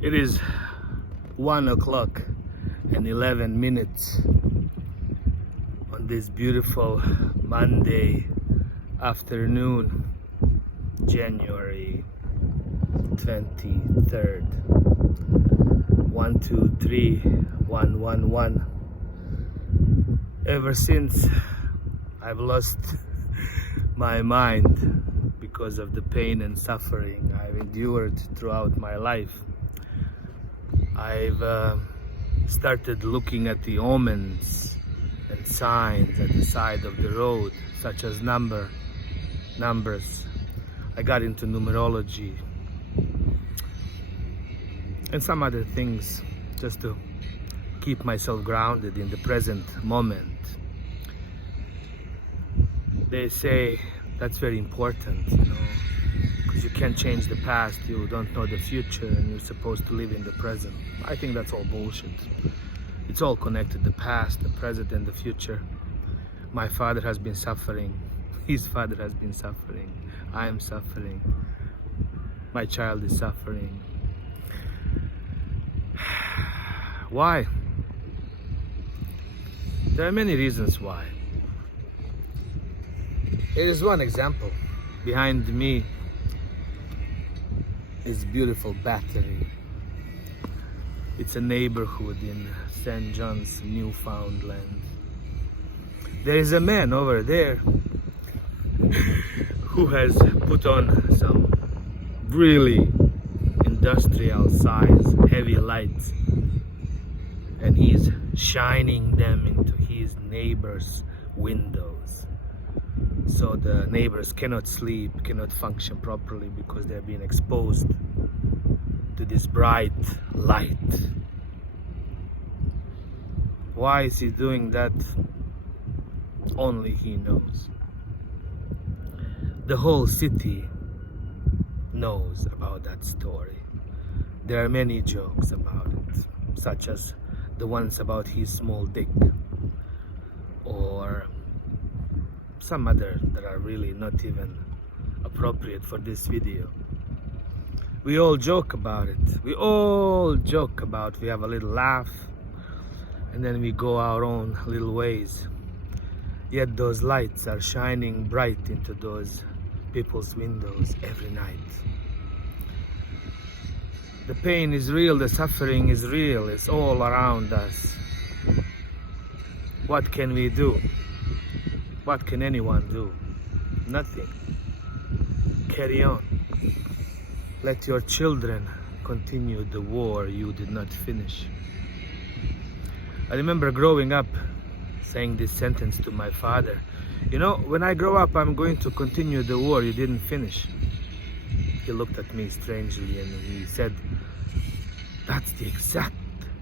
It is 1 o'clock and 11 minutes on this beautiful Monday afternoon, January 23rd. 123-111. Ever since I've lost my mind because of the pain and suffering I've endured throughout my life, I've started looking at the omens and signs at the side of the road, such as numbers. I got into numerology and some other things just to keep myself grounded in the present moment. They say that's very important, because you can't change the past, you don't know the future, and you're supposed to live in the present. I think that's all bullshit. It's all connected, the past, the present, and the future. My father has been suffering, his father has been suffering, I am suffering, my child is suffering. Why? There are many reasons why. Here is one example. Behind me is beautiful Battery. It's a neighborhood in St. John's, Newfoundland. There is a man over there who has put on some really industrial size heavy lights, and he's shining them into his neighbor's windows, so the neighbors cannot sleep, cannot function properly because they're being exposed to this bright light. Why is he doing that? Only he knows. The whole city knows about that story. There are many jokes about it, such as the ones about his small dick, or some other that are really not even appropriate for this video. We all joke about it. We have a little laugh, and then we go our own little ways. Yet those lights are shining bright into those people's windows every night. The pain is real, the suffering is real, it's all around us. What can we do? What can anyone do? Nothing. Carry on. Let your children continue the war you did not finish. I remember growing up saying this sentence to my father. When I grow up, I'm going to continue the war you didn't finish. He looked at me strangely and he said, that's the exact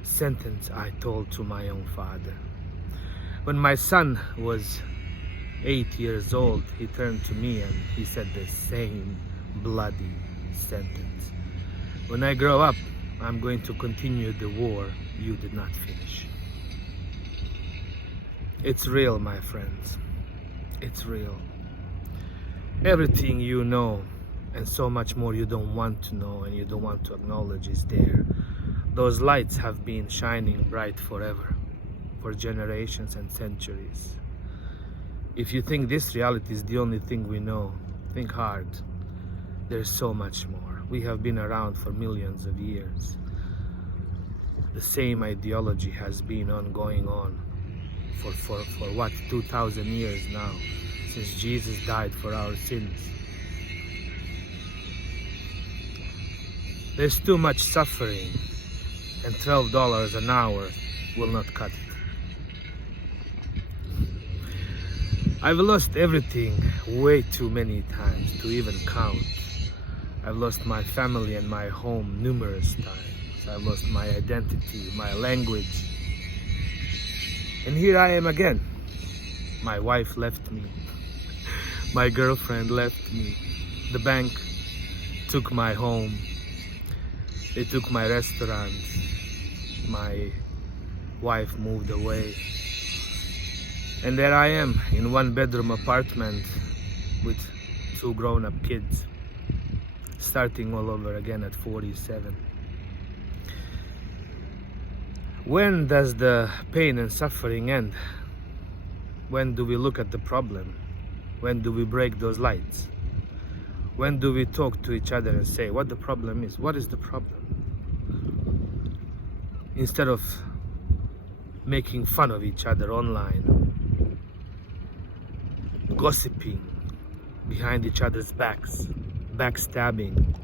sentence I told to my own father. When my son was 8 years old, he turned to me and he said the same bloody sentence. When I grow up, I'm going to continue the war you did not finish. It's real, my friends. It's real. Everything you know and so much more you don't want to know and you don't want to acknowledge is there. Those lights have been shining bright forever, for generations and centuries. If you think this reality is the only thing we know, think hard. There's so much more. We have been around for millions of years. The same ideology has been ongoing on for what, 2,000 years now, since Jesus died for our sins. There's too much suffering, and $12 an hour will not cut it. I've lost everything way too many times to even count. I've lost my family and my home numerous times. I've lost my identity, my language. And here I am again. My wife left me. My girlfriend left me. The bank took my home. They took my restaurant. My wife moved away. And there I am in one-bedroom apartment with 2 grown-up kids, starting all over again at 47. When does the pain and suffering end? When do we look at the problem? When do we break those lights? When do we talk to each other and say what the problem is? What is the problem? Instead of making fun of each other online, gossiping behind each other's backs, backstabbing.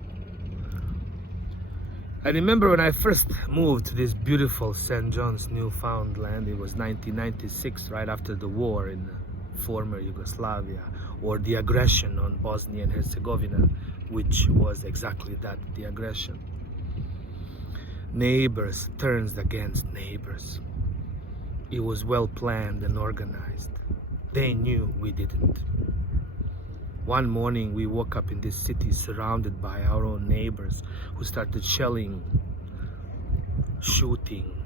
I remember when I first moved to this beautiful St. John's, NewFoundLand. It was 1996, right after the war in former Yugoslavia, or the aggression on Bosnia and Herzegovina, which was exactly that, the aggression. Neighbors turned against neighbors. It was well planned and organized. They knew we didn't. One morning we woke up in this city surrounded by our own neighbors who started shelling, shooting,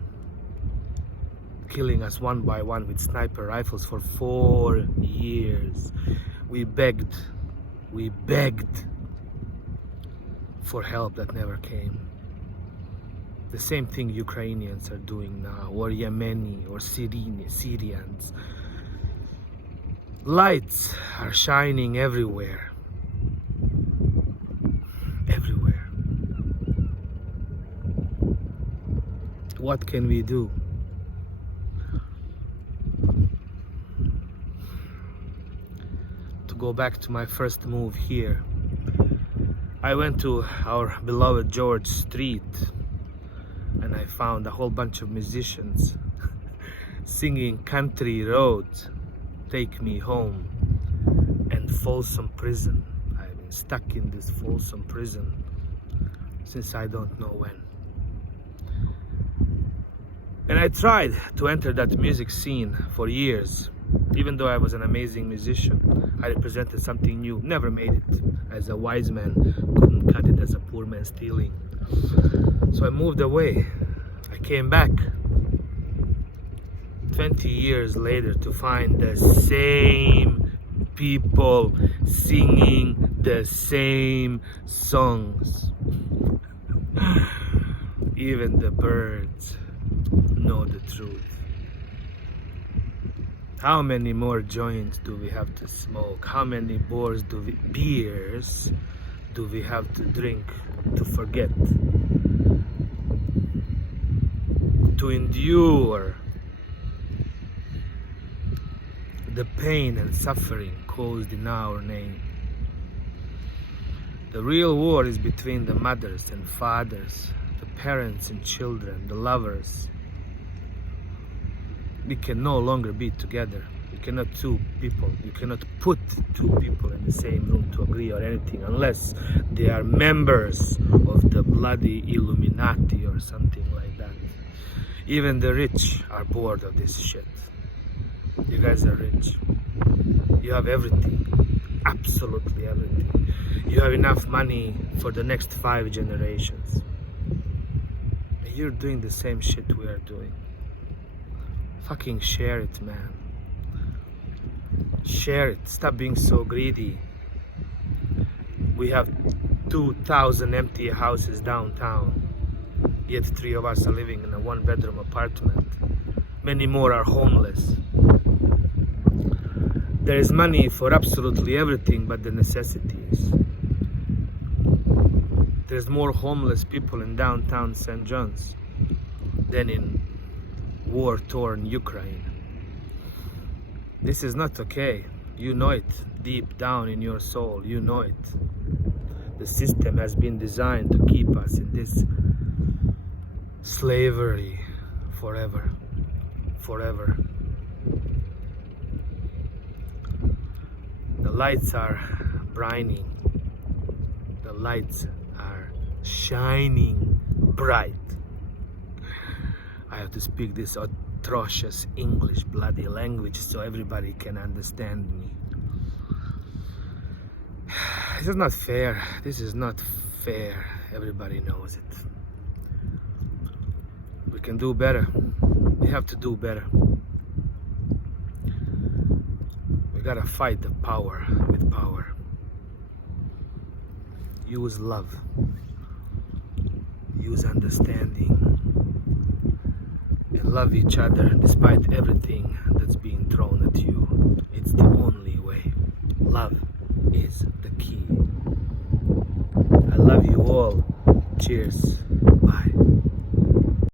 killing us one by one with sniper rifles for 4 years. We begged for help that never came. The same thing Ukrainians are doing now, or Yemeni, or Syrians. Lights are shining everywhere. Everywhere. What can we do? To go back to my first move here, I went to our beloved George Street and I found a whole bunch of musicians singing Country Roads, Take Me Home, and Folsom Prison. I've been stuck in this Folsom Prison since I don't know when. And I tried to enter that music scene for years. Even though I was an amazing musician, I represented something new, never made it. As a wise man, couldn't cut it as a poor man stealing. So I moved away. I came back 20 years later to find the same people singing the same songs. Even the birds know the truth. How many more joints do we have to smoke? How many beers do we have to drink to forget? To endure the pain and suffering caused in our name. The real war is between the mothers and fathers, the parents and children, the lovers. We can no longer be together. You cannot you cannot put two people in the same room to agree on anything unless they are members of the bloody Illuminati or something like that. Even the rich are bored of this shit. You guys are rich. You have everything. Absolutely everything. You have enough money for the next 5 generations. And you're doing the same shit we are doing. Fucking share it, man. Share it. Stop being so greedy. We have 2,000 empty houses downtown. Yet 3 of us are living in a 1-bedroom apartment. Many more are homeless. There is money for absolutely everything but the necessities. There's more homeless people in downtown St. John's than in war-torn Ukraine. This is not okay. You know it deep down in your soul. You know it. The system has been designed to keep us in this slavery forever. Forever. The lights are brining. The lights are shining bright. I have to speak this atrocious English bloody language so everybody can understand me. This is not fair. This is not fair. Everybody knows it. We can do better. We have to do better. We gotta fight the power with power. Use love. Use understanding. love each other despite everything that's being thrown at you. It's the only way. Love is the key. I love you all. Cheers. Bye.